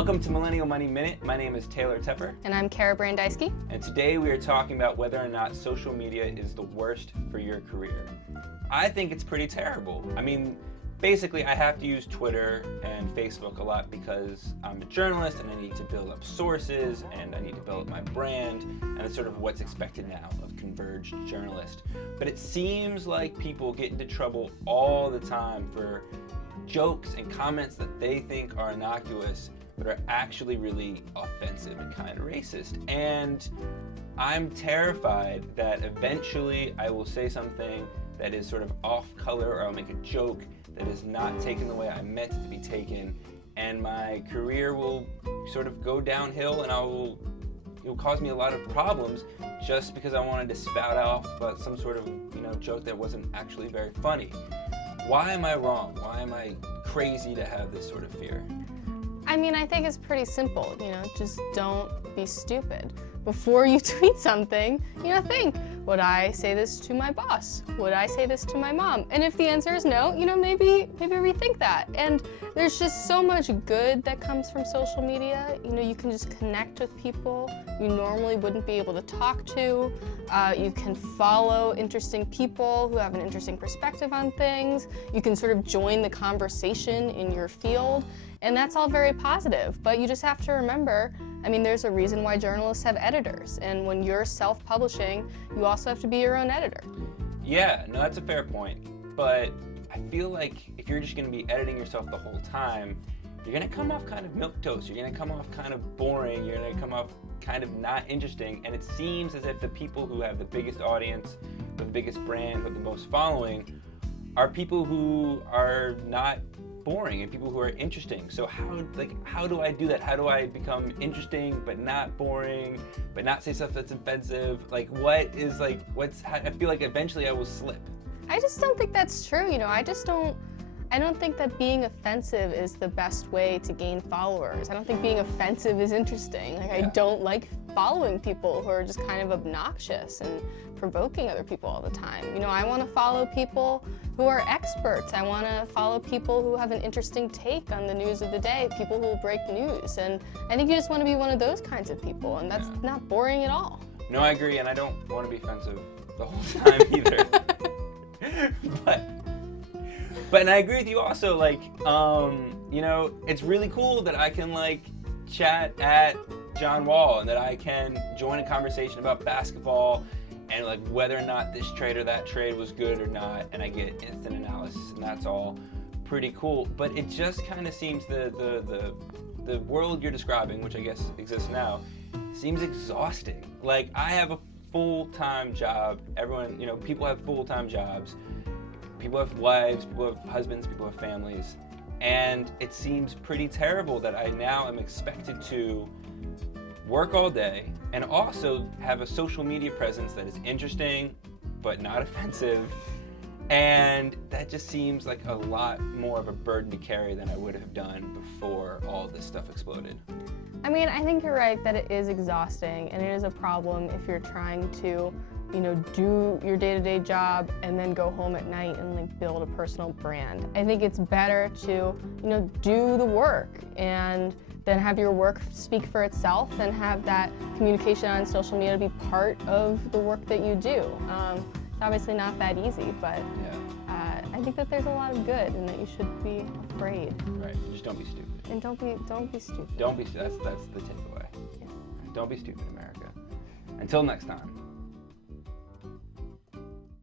Welcome to Millennial Money Minute. My name is Taylor Tepper. And I'm Kara Brandeisky. And today we are talking about whether or not social media is the worst for your career. I think it's pretty terrible. I mean, basically I have to use Twitter and Facebook a lot because I'm a journalist and I need to build up sources and I need to build up my brand, and it's sort of what's expected now of converged journalist. But it seems like people get into trouble all the time for jokes and comments that they think are innocuous but are actually really offensive and kind of racist. And I'm terrified that eventually I will say something that is sort of off color, or I'll make a joke that is not taken the way I meant it to be taken, and my career will sort of go downhill, and it will cause me a lot of problems just because I wanted to spout off about some sort of joke that wasn't actually very funny. Why am I wrong? Why am I crazy to have this sort of fear? I mean, I think it's pretty simple, just don't be stupid. Before you tweet something, think, would I say this to my boss? Would I say this to my mom? And if the answer is no, maybe rethink that. And there's just so much good that comes from social media. You can just connect with people you normally wouldn't be able to talk to. You can follow interesting people who have an interesting perspective on things. You can sort of join the conversation in your field. And that's all very positive, but you just have to remember, there's a reason why journalists have editors, and when you're self-publishing, you also have to be your own editor. Yeah, no, that's a fair point, but I feel like if you're just going to be editing yourself the whole time, you're going to come off kind of milquetoast, you're going to come off kind of boring, you're going to come off kind of not interesting, and it seems as if the people who have the biggest audience, the biggest brand, with the most following, are people who are not boring and people who are interesting. So how do I do that? How do I become interesting but not boring, but not say stuff that's offensive? I feel like eventually I will slip. I just don't think that's true. I don't think that being offensive is the best way to gain followers. I don't think being offensive is interesting. I don't like following people who are just kind of obnoxious and provoking other people all the time. I want to follow people who are experts. I want to follow people who have an interesting take on the news of the day, people who break news. And I think you just want to be one of those kinds of people, and that's not boring at all. No, I agree, and I don't want to be offensive the whole time either. But I agree with you also, it's really cool that I can chat at John Wall and that I can join a conversation about basketball and whether or not this trade or that trade was good or not, and I get instant analysis, and that's all pretty cool. But it just kind of seems the world you're describing, which I guess exists now, seems exhausting. I have a full-time job. Everyone, people have full-time jobs. People have wives, people have husbands, people have families, and it seems pretty terrible that I now am expected to work all day and also have a social media presence that is interesting but not offensive, and that just seems like a lot more of a burden to carry than I would have done before all this stuff exploded. I think you're right that it is exhausting, and it is a problem if you're trying to do your day-to-day job and then go home at night and build a personal brand. I think it's better to, do the work and then have your work speak for itself and have that communication on social media be part of the work that you do. It's obviously not that easy, but I think that there's a lot of good and that you should be afraid. Right, just don't be stupid. And don't be stupid. Don't be stupid, that's the takeaway. Yeah. Don't be stupid, America. Until next time.